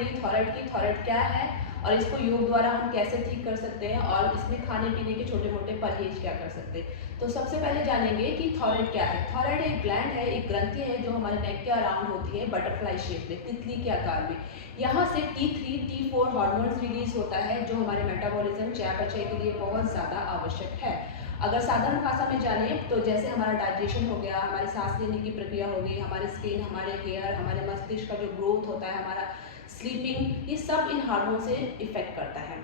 करेंगे थायराइड की, थायराइड क्या है और इसको योग द्वारा हम कैसे ठीक कर सकते हैं और इसमें खाने पीने के छोटे मोटे परहेज क्या कर सकते हैं। तो सबसे पहले जानेंगे कि थायराइड क्या है। थायराइड एक ग्लैंड है, एक ग्रंथि है जो हमारे नेक के अराउंड होती है, बटरफ्लाई शेप में, तितली के आकार में। यहाँ से T3 T4 हार्मोन्स रिलीज होता है जो हमारे मेटाबॉलिज्म चयापचय के लिए बहुत ज़्यादा आवश्यक है। अगर साधारण भाषा में जाने तो जैसे हमारा डाइजेशन हो गया, हमारी सांस लेने की प्रक्रिया हो गई, हमारी स्किन, हमारे हेयर, हमारे मस्तिष्क का जो ग्रोथ होता है, हमारा स्लीपिंग, ये सब इन हार्मोन से इफेक्ट करता है।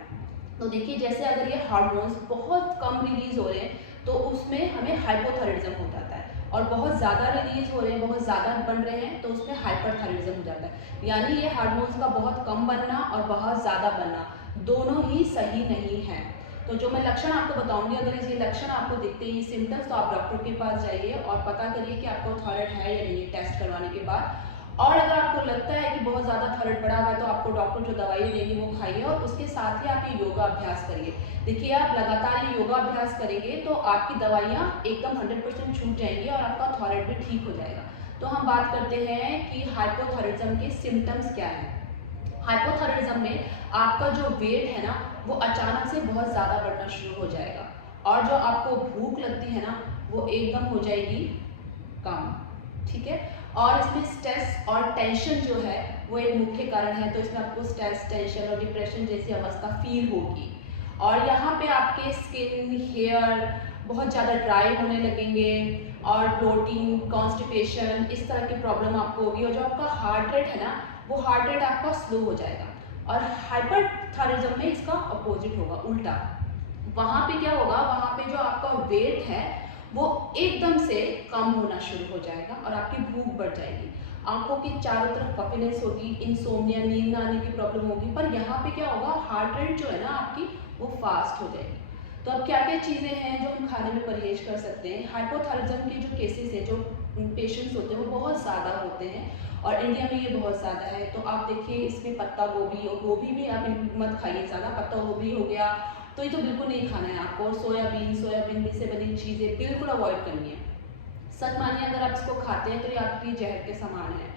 तो देखिए जैसे अगर ये हार्मोन्स बहुत कम रिलीज हो रहे हैं तो उसमें हमें हाइपोथायराइडिज्म हो जाता है, और बहुत ज़्यादा रिलीज हो रहे हैं, बहुत ज़्यादा बन रहे हैं तो उसमें हाइपरथायराइडिज्म हो जाता है। यानी ये हार्मोन्स का बहुत कम बनना और बहुत ज़्यादा बनना दोनों ही सही नहीं है। तो जो मैं लक्षण आपको बताऊंगी, अगर ये लक्षण आपको दिखते हैं, सिम्टम्स, तो आप डॉक्टर के पास जाइए और पता करिए कि आपको थायराइड है या नहीं, टेस्ट करवाने के बाद। और अगर आपको लगता है कि बहुत ज़्यादा थायराइड बढ़ा हुआ है तो आपको डॉक्टर जो दवाई देंगे वो खाइए, और उसके साथ ही आप ये योगा अभ्यास करिए। देखिए आप लगातार ये योगा अभ्यास करेंगे तो आपकी दवाइयाँ एकदम 100% छूट जाएंगी और आपका थायराइड भी ठीक हो जाएगा। तो हम बात करते हैं कि हाइपोथायराइडिज्म के सिम्टम्स क्या हैं। हाइपोथायराइडिज्म में आपका जो वेट है ना वो अचानक से बहुत ज़्यादा बढ़ना शुरू हो जाएगा, और जो आपको भूख लगती है ना वो एकदम हो जाएगी कम, ठीक है। और इसमें स्ट्रेस और टेंशन जो है वो एक मुख्य कारण है, तो इसमें आपको स्ट्रेस, टेंशन और डिप्रेशन जैसी अवस्था फील होगी। और यहाँ पे आपके स्किन, हेयर बहुत ज़्यादा ड्राई होने लगेंगे, और ब्लोटिंग, कॉन्स्टिपेशन, इस तरह की प्रॉब्लम आपको होगी। और जो आपका हार्ट रेट है ना वो हार्ट रेट आपका स्लो हो जाएगा। और हाइपरथायराइडिज्म में इसका अपोजिट होगा, उल्टा। वहाँ पे क्या होगा, वहाँ पे जो आपका वेट है वो एकदम से कम होना शुरू हो जाएगा और आपकी भूख बढ़ जाएगी, आंखों के चारों तरफ पफिनेस होगी, इंसोम्निया, नींद न आने की प्रॉब्लम होगी। पर यहाँ पे क्या होगा, हार्ट रेट जो है ना आपकी वो फास्ट हो जाएगी। तो अब क्या क्या चीज़ें हैं जो हम खाने में परहेज कर सकते हैं। हाइपोथायराइडिज्म के जो केसेस है, जो पेशेंट्स होते हैं वो बहुत ज़्यादा होते हैं और इंडिया में ये बहुत ज़्यादा है। तो आप देखिए इसमें पत्ता गोभी, और गोभी भी आप मत खाइए ज़्यादा, पत्ता गोभी हो गया तो ये तो बिल्कुल नहीं खाना है आपको। और सोयाबीन से बनी चीज़ें बिल्कुल अवॉइड करनी है। सच मानिए अगर आप इसको खाते हैं तो ये आपकी जहर के समान है।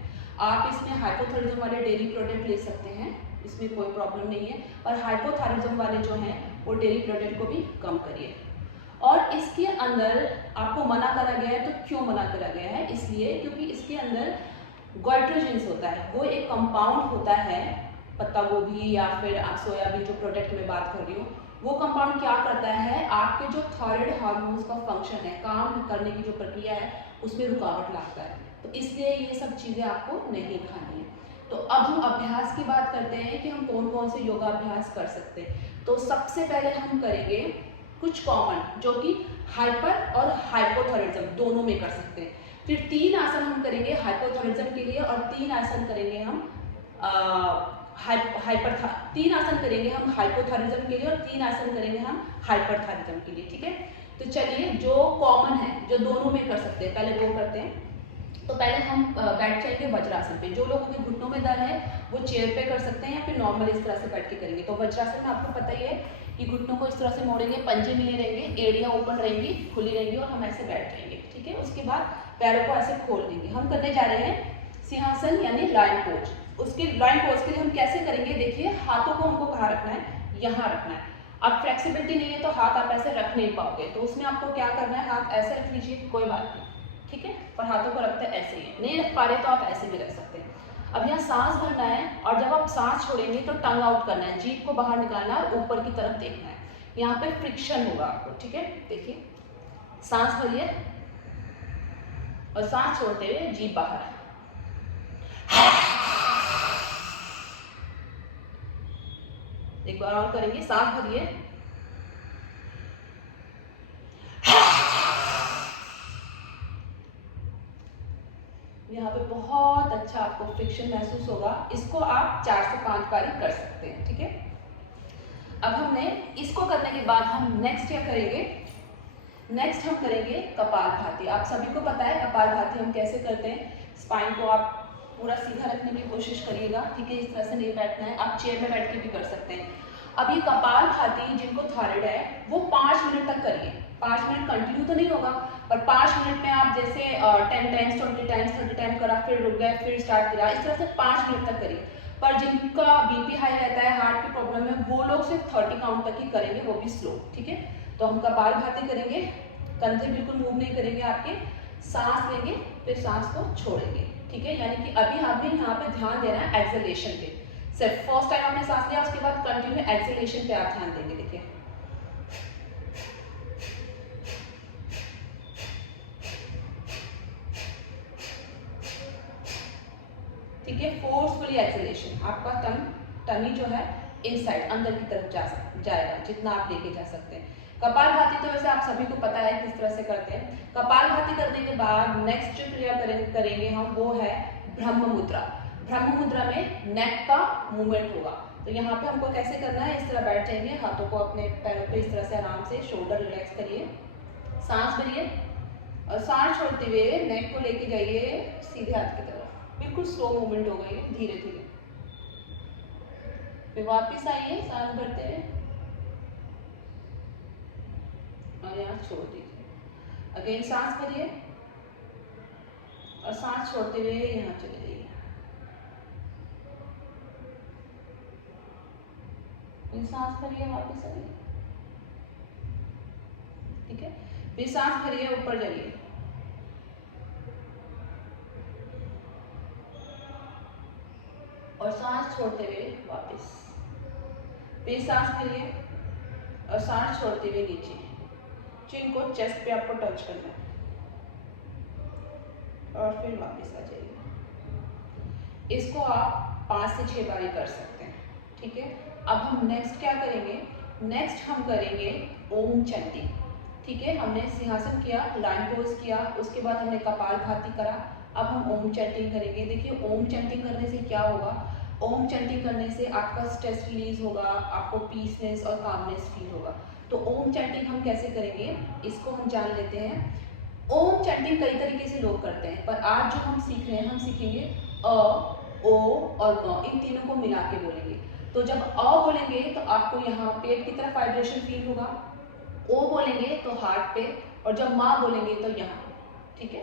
आप इसमें हाइपोथायराइडिज्म वाले डेयरी प्रोडक्ट ले सकते हैं, इसमें कोई प्रॉब्लम नहीं है, पर हाइपोथायराइडिज्म वाले जो हैं वो डेयरी प्रोडक्ट को भी कम करिए। और इसके अंदर आपको मना करा गया है, तो क्यों मना करा गया है, इसलिए क्योंकि इसके अंदर गोइट्रोजेंस होता है, वो एक कंपाउंड होता है, पत्ता गोभी या फिर आप सोयाबीन जो प्रोडक्ट में बात कर रही हूँ, वो कंपाउंड क्या करता है, आपके जो थायराइड हार्मोन्स का फंक्शन है, काम करने की जो प्रक्रिया है उसमें रुकावट लाता है। तो इसलिए ये सब चीज़ें आपको नहीं खानी है। तो अब हम अभ्यास की बात करते हैं कि हम कौन कौन से योगा अभ्यास कर सकते हैं। तो सबसे पहले हम करेंगे कुछ कॉमन जो कि हाइपर और हाइपोथायराइडिज्म दोनों में कर सकते हैं। फिर 3 आसन हम करेंगे हाइपोथायराइडिज्म के लिए, और 3 आसन करेंगे हम 3 आसन करेंगे हम हाइपोथायराइडिज्म के लिए और 3 आसन करेंगे हम हाइपरथायराइडिज्म के लिए, ठीक है। तो चलिए जो कॉमन है, जो दोनों में कर सकते हैं, पहले वो करते हैं। तो पहले हम बैठ जाएंगे वज्रासन पे। जो लोगों के घुटनों में दर्द है वो चेयर पे कर सकते हैं या फिर नॉर्मल इस तरह से बैठ के करेंगे। तो वज्रासन में आपको पता ही है कि घुटनों को इस तरह से मोड़ेंगे, पंजे मिले रहेंगे, एड़ियाँ ओपन रहेंगी, खुली रहेंगी, और हम ऐसे बैठ जाएंगे, ठीक है। उसके बाद पैरों को ऐसे खोल देंगे। हम करने जा रहे हैं सिंहासन यानी लायन पोज। उसके लायन पोज के लिए हम कैसे करेंगे, देखिए हाथों को हमको कहाँ रखना है, यहाँ रखना है। अब फ्लेक्सिबिलिटी नहीं है तो हाथ आप ऐसे रख नहीं पाओगे, तो उसमें आपको क्या करना है, हाथ ऐसे रख लीजिए, कोई बात नहीं, ठीक है। पर हाथों को रखते ऐसे ही, नहीं रख पा रहे तो आप ऐसे भी रख सकते हैं। अब यहाँ सांस भरना है, और जब आप सांस छोड़ेंगे तो टंग आउट करना है, जीभ को बाहर निकालना है और ऊपर की तरफ देखना है। यहाँ पे फ्रिक्शन होगा आपको, ठीक है। देखिए सांस भरिए और सांस छोड़ते हुए जीभ बाहर, एक बार और करेंगे, सांस भरिए, यहाँ पे बहुत अच्छा आपको फ्रिक्शन महसूस होगा। इसको आप 4 से 5 बारी कर सकते हैं, ठीक है। अब हमने इसको करने के बाद हम नेक्स्ट क्या करेंगे, नेक्स्ट हम करेंगे कपालभाति। आप सभी को पता है कपालभाति हम कैसे करते हैं। स्पाइन को आप पूरा सीधा रखने की कोशिश करिएगा, ठीक है। इस तरह से नहीं बैठना है, आप चेयर में बैठ के भी कर सकते हैं। अब ये कपालभाति जिनको थायराइड है वो 5 मिनट तक करिए। 5 मिनट कंटिन्यू तो नहीं होगा, पर 5 मिनट में आप जैसे 10 टाइम्स, 20 टाइम्स, 30 टाइम करा, फिर रुक गए, फिर स्टार्ट किया, इस तरह से 5 मिनट तक करिए। पर जिनका बीपी हाई रहता है, हार्ट की प्रॉब्लम है, वो लोग सिर्फ 30 काउंट तक ही करेंगे, वो भी स्लो। ठीक है, तो हम कपालभाति करेंगे, कंधे बिल्कुल मूव नहीं करेंगे आपके, सांस लेंगे फिर सांस को छोड़ेंगे। ठीक है, यानी कि अभी हमें यहाँ पे ध्यान देना है एक्सलेशन पे। सिर्फ फर्स्ट टाइम आपने सांस लिया, उसके बाद कंटिन्यू एक्सलेशन पे आप ध्यान देंगे। देखिए ठीक है, फोर्सफुली एक्सलेशन। आपका टमी जो है इनसाइड अंदर की तरफ जाएगा जितना आप लेके जा सकते हैं। कपालभाति तो वैसे आप सभी को पता है किस तरह से करते हैं। कपालभाति करने के बाद नेक्स्ट जो क्रिया करेंगे हम वो है ब्रह्म मुद्रा। ब्रह्म मुद्रा में नेक का मूवमेंट होगा। तो यहाँ पे हमको कैसे करना है, इस तरह बैठ जाएंगे, हाथों को अपने पैरों पे इस तरह से आराम से, शोल्डर रिलैक्स करिए, सांस भरिए और सांस छोड़ते हुए नेक को लेके जाइए सीधे हाथ की तरफ। बिल्कुल स्लो मूवमेंट होगा ये, धीरे धीरे। फिर वापस आइए सांस भरते हुए और यहाँ छोड़ दीजिए। अगेन सांस भरिए और सांस छोड़ते हुए यहाँ चले जाइए। सांस भरिए, वापस आइए। ठीक है, फिर सांस भरिए, ऊपर जाइए और सांस छोड़ते हुए वापस। फिर सांस भरिए और सांस छोड़ते हुए नीचे। चिन को चेस्ट पे आपको टच करना है और फिर वापस आ जाइए। इसको आप 5 से 6 बारी कर सकते हैं। ठीक है, अब हम नेक्स्ट क्या करेंगे, नेक्स्ट हम करेंगे ओम चैंटिंग। ठीक है, हमने सिंहासन किया, लाइन पोज किया, उसके बाद हमने कपालभाति करा, अब हम ओम चैंटिंग करेंगे। देखिए ओम चैंटिंग करने से क्या होगा, ओम चैंटिंग करने से आपका स्ट्रेस रिलीज होगा, आपको पीसनेस और कामनेस फील होगा। तो ओम चैंटिंग हम कैसे करेंगे इसको हम जान लेते हैं। ओम चैंटिंग कई तरीके से लोग करते हैं, पर आज जो हम सीख रहे हैं, हम सीखेंगे अ, ओ और ग, इन तीनों को मिला के बोलेंगे। तो जब अ बोलेंगे तो आपको यहाँ पेट की तरफ वाइब्रेशन फील होगा, ओ बोलेंगे तो हार्ट पे, और जब माँ बोलेंगे तो यहाँ। ठीक है,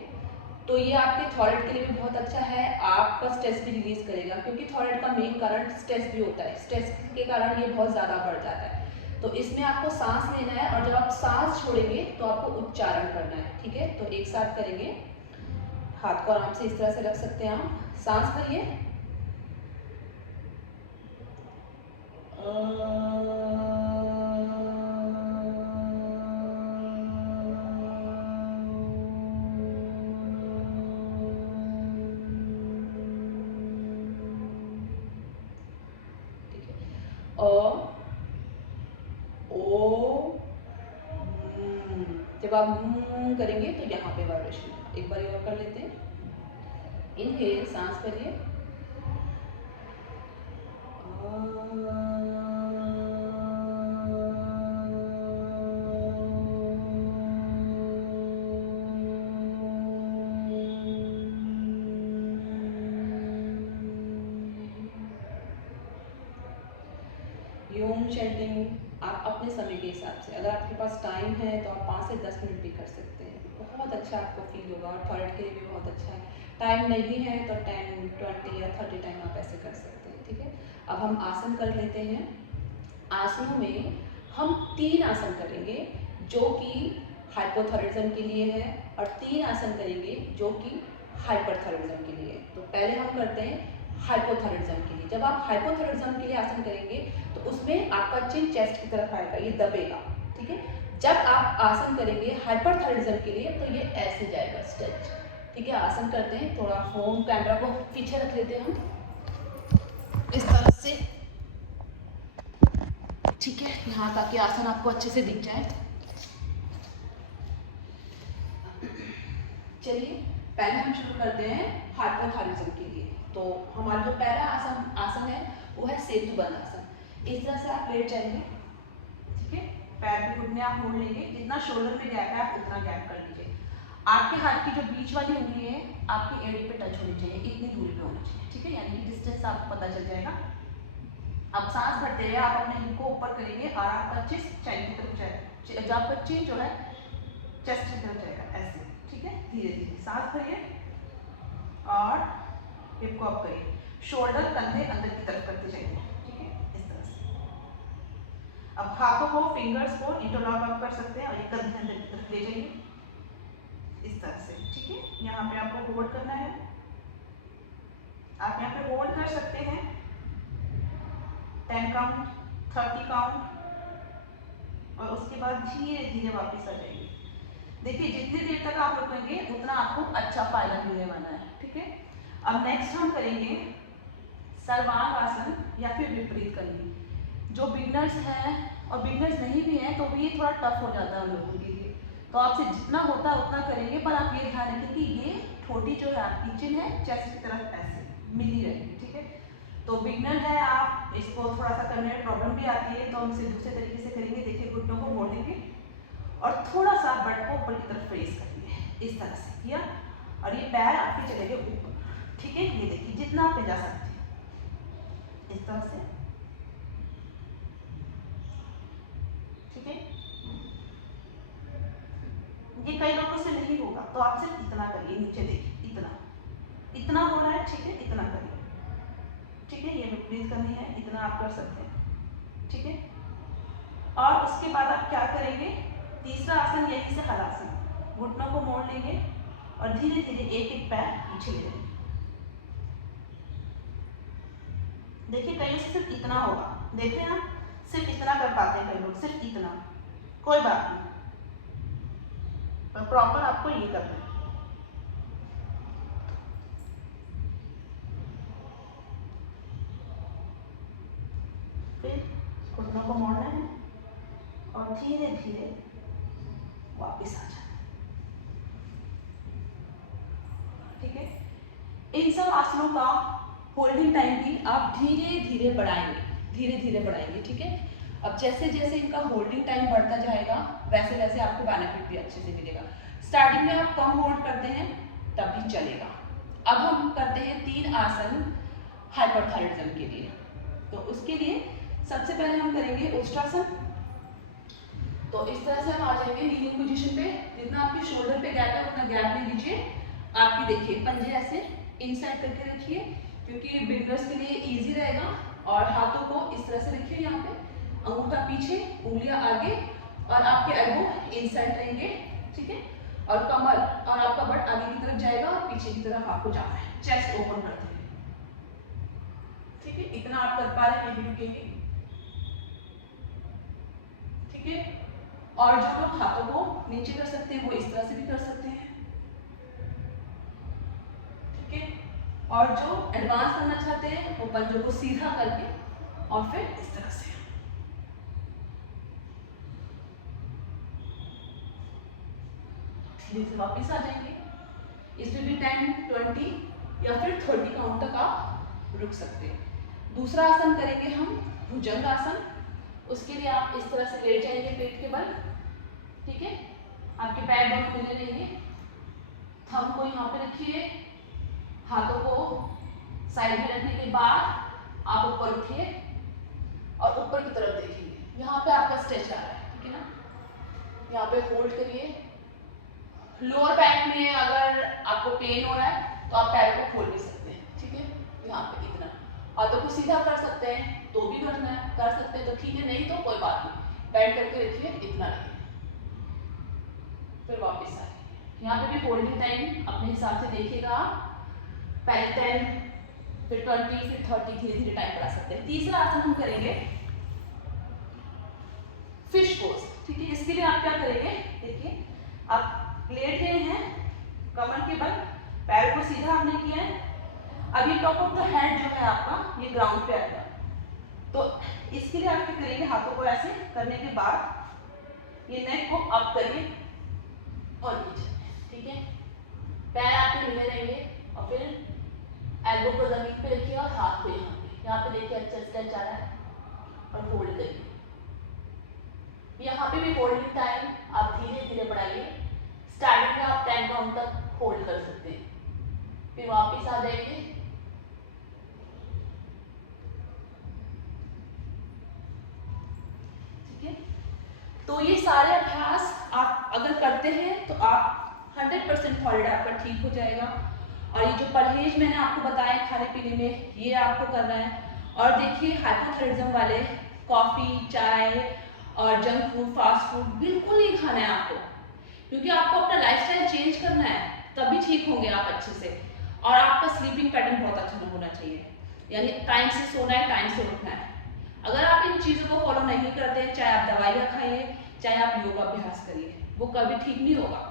तो ये आपके थॉयराइड के लिए भी बहुत अच्छा है, आपका स्ट्रेस भी रिलीज करेगा, क्योंकि थॉयराइड का मेन कारण स्ट्रेस भी होता है, स्ट्रेस के कारण ये बहुत ज़्यादा बढ़ जाता है। तो इसमें आपको सांस लेना है और जब आप सांस छोड़ेंगे तो आपको उच्चारण करना है। ठीक है, तो एक साथ करेंगे, हाथ को आराम से इस तरह से रख सकते हैं आप, सांस भरिए जब आप करेंगे तो यहाँ पे वाइब्रेशन। एक बार और कर लेते हैं, इनहेल, सांस भरिए ओम चैंटिंग आप अपने समय के हिसाब से, अगर आपके पास टाइम है तो आप 5 से 10 मिनट भी कर सकते हैं, बहुत अच्छा आपको फील होगा और थॉयराइड के लिए भी बहुत अच्छा है। टाइम नहीं है तो 10, 20 या 30 टाइम आप ऐसे कर सकते हैं। ठीक है, अब हम आसन कर लेते हैं। आसनों में हम 3 आसन करेंगे जो कि हाइपोथायराइडिज्म के लिए है और 3 आसन करेंगे जो कि हाइपरथायराइडिज्म के लिए। तो पहले हम करते हैं हाइपोथायराइडिज्म के लिए। जब आप हाइपोथायराइडिज्म के लिए आसन करेंगे तो उसमें आपका चिन चेस्ट की तरफ आएगा, ये दबेगा। ठीक है, जब आप आसन करेंगे हाइपरथायराइडिज्म के लिए तो ये ऐसे जाएगा, स्ट्रेच। ठीक है, आसन करते हैं, थोड़ा फोन कैमरा को पीछे रख लेते हैं हम इस तरह से। ठीक है, यहाँ ताकि आसन आपको अच्छे से दिख जाए। चलिए पहले हम शुरू करते हैं हाइपोथायराइडिज्म के लिए। तो हमारा जो पहला आसन है वो है सेतु बंध आसन। इस तरह से आप लेट जाएंगे। ठीक है, पैर भी घुटने आप मोड़ लेंगे, जितना शोल्डर में गैप है आप उतना गैप कर लीजिए। आपके हाथ की जो बीच वाली उंगली है आपकी एड़ी पे टच होनी चाहिए, इतनी दूरी पे होनी चाहिए। ठीक है, यानी कि डिस्टेंस आपको पता चल जाएगा। अब सांस भरते हुए आप अपने हिप को ऊपर करेंगे और आपका चिस्ट चैन की तरफ जाएगा, जब आपका चिन जो है चेस्ट की तरफ जाएगा, ऐसे। ठीक है, धीरे धीरे सांस भरिए और हिप को अप करिए। शोल्डर कंधे अंदर की तरफ करते जाइए, ठीक है, इस तरह से। अब हाथों को, फिंगर्स को इंटरलॉक आप कर सकते हैं और ये कंधे अंदर की तरफ ले जाइए इस तरह से, ठीक है। यहाँ पे आपको होल्ड करना है, आप यहाँ पे होल्ड कर सकते हैं 10 काउंट, 30 काउंट, और उसके बाद धीरे धीरे वापस आ जाएंगे। देखिए जितनी देर तक आप रुकेंगे उतना आपको अच्छा फायदा मिलने वाला है, ठीक है। अब नेक्स्ट हम करेंगे सर्वांग आसन या फिर विपरीत कंघी। जो बिगनर्स हैं और बिगनर्स नहीं भी हैं तो भी ये थोड़ा टफ हो जाता है उन लोगों के लिए, तो आपसे जितना होता है उतना करेंगे, पर आप ये ध्यान रखें कि ये ठोड़ी जो है आपकी चिन है चेस्ट की तरफ ऐसे मिली रहेगी, ठीक है। तो बिगनर है, आप इसको थोड़ा सा करने में प्रॉब्लम भी आती है, तो हम इसे दूसरे तरीके से करेंगे। देखिए घुटनों को मोड़ेंगे और थोड़ा सा बट को ऊपर की तरफ रेस करेंगे इस तरह से किया, और ये पैर आपके चले गए ऊपर, ठीक है। ये देखिए जितना आप ले जा सकते हैं इस तरह से, ठीक है। ये कई लोगों से नहीं होगा तो आप सिर्फ इतना करिए, नीचे देखिए इतना इतना हो रहा है, ठीक है, इतना करिए, ठीक है। ये विपरीत करनी है, इतना आप कर सकते हैं, ठीक है। और उसके बाद आप क्या करेंगे, तीसरा आसन यही से हलासन, घुटनों को मोड़ लेंगे और धीरे धीरे एक एक पैर पीछे ले लेंगे। देखिए कहीं से सिर्फ इतना होगा, देख रहे हैं आप, सिर्फ इतना कर पाते हैं कई लोग, सिर्फ इतना, कोई बात नहीं, पर प्रॉपर आपको ये करना है। फिर घुटनों को मोड़ना है और धीरे धीरे वापस आ जाना, ठीक है। इन सब आसनों का होल्डिंग टाइम भी आप धीरे धीरे बढ़ाएंगे, ठीक है। अब जैसे जैसे इनका होल्डिंग टाइम बढ़ता जाएगा वैसे वैसे आपको बेनिफिट भी अच्छे से मिलेगा। स्टार्टिंग में आप कम होल्ड करते हैं तब भी चलेगा। अब हम करते हैं 3 आसन हाइपरथायरॉइडिज्म के लिए। तो उसके लिए सबसे पहले हम करेंगे उष्ट्रासन। तो इस तरह से हम आ जाएंगे नीलिंग पोजीशन पे, जितना आपके शोल्डर पे गैप है उतना गैप ले लीजिए। आपकी देखिए पंजे ऐसे इनसाइड करके रखिए क्योंकि बिगनर्स के लिए इजी रहेगा, और हाथों को इस तरह से रखिए, यहाँ पे अंगूठा पीछे, उंगलियां आगे, और आपके एल्बो इनसाइड रहेंगे, ठीक है। और कमर और आपका बट आगे की तरफ जाएगा और पीछे की तरफ आपको जाना है, चेस्ट ओपन करते हुए, ठीक है। इतना आप कर पा रहे हैं, रुकेंगे, ठीक है। और जो लोग हाथों को नीचे कर सकते हैं वो इस तरह से भी कर सकते हैं, ठीक है। और जो एडवांस करना चाहते हैं वो पंजों को सीधा करके और फिर इस तरह से धीरे से वापस आ जाएंगे। इसमें भी 10, 20 या फिर 30 काउंट तक आप रुक सकते हैं। दूसरा आसन करेंगे हम भुजंग आसन। उसके लिए आप इस तरह से लेट जाएंगे पेट के बल, ठीक है। आपके पैर दोनों मिले रहेंगे, थंब को यहाँ पे रखिए, हाथों को साइड में रखने के बाद आप ऊपर उठिए और ऊपर की तरफ देखिए। यहाँ पे आपका स्ट्रेच आ रहा है, ठीक है ना। यहाँ पे होल्ड करिए। लोअर बैक में अगर आपको पेन हो रहा है तो आप पैर को खोल भी सकते हैं, ठीक है। यहाँ पे इतना, हाथों को सीधा कर सकते हैं तो भी करना है, कर सकते हैं तो ठीक है, नहीं तो कोई बात नहीं, बैठ करके रखिए, इतना रखिए, फिर वापस आइए। यहाँ पे भी होल्डिंग टाइम अपने हिसाब से देखिएगा, पहले 10, फिर 20, फिर 30, धीरे धीरे टाइम बढ़ा सकते हैं। तीसरा आसन हम करेंगे फिश पोज, ठीक है। इसके लिए आप क्या करेंगे, देखिए आप लेट गए हैं, कमर के बल, पैर को सीधा आपने किया है। अब ये टॉप ऑफ द हेड जो है आपका ये ग्राउंड पे आएगा, तो इसके लिए आप क्या करेंगे, हाथों को ऐसे करने के बाद ये नेक को अप करिए और नीचे, ठीक है। पैर आपके मिले रहेंगे और फिर एल्बो को जमीन पे रखिए और हाथ को यहाँ पे देखिए अच्छा स्ट्रेच आ रहा है, और होल्ड करिए। यहाँ पे भी होल्डिंग टाइम आप धीरे धीरे बढ़ाइए। स्टार्टिंग में आप 10 काउंट तक होल्ड कर सकते हैं, फिर वापस आ जाएंगे, ठीक है। तो ये सारे अभ्यास आप अगर करते हैं तो आप 100% थॉयराइड आपका ठीक हो जाएगा। और ये जो परहेज मैंने आपको बताया खाने पीने में, ये आपको करना है। और देखिए हाइपोथायराइडिज्म वाले कॉफ़ी, चाय और जंक फूड, फास्ट फूड बिल्कुल नहीं खाना है आपको, क्योंकि आपको अपना लाइफस्टाइल चेंज करना है, तभी ठीक होंगे आप अच्छे से। और आपका स्लीपिंग पैटर्न बहुत अच्छा होना चाहिए, यानी टाइम से सोना है, टाइम से उठना है। अगर आप इन चीज़ों को फॉलो नहीं करते हैं, चाहे आप दवाइयाँ खाइए, चाहे आप योगा अभ्यास करिए, वो कभी ठीक नहीं होगा।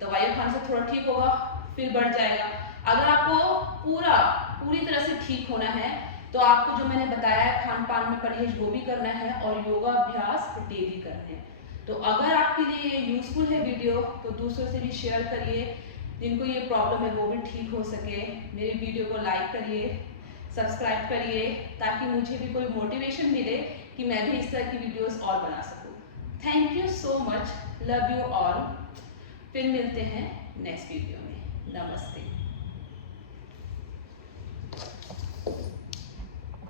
दवाइयाँ खाने से थोड़ा ठीक होगा, फिर बढ़ जाएगा। अगर आपको पूरी तरह से ठीक होना है तो आपको जो मैंने बताया है खान पान में परहेज वो भी करना है और योगा अभ्यास डेली करने हैं। तो अगर आपके लिए ये यूजफुल है वीडियो तो दूसरों से भी शेयर करिए, जिनको ये प्रॉब्लम है वो भी ठीक हो सके। मेरी वीडियो को लाइक करिए, सब्सक्राइब करिए, ताकि मुझे भी कोई मोटिवेशन मिले कि मैं भी इस तरह की वीडियोस और बना सकूं। Thank you so much, love you all. फिर मिलते हैं नेक्स्ट वीडियो में। नमस्ते।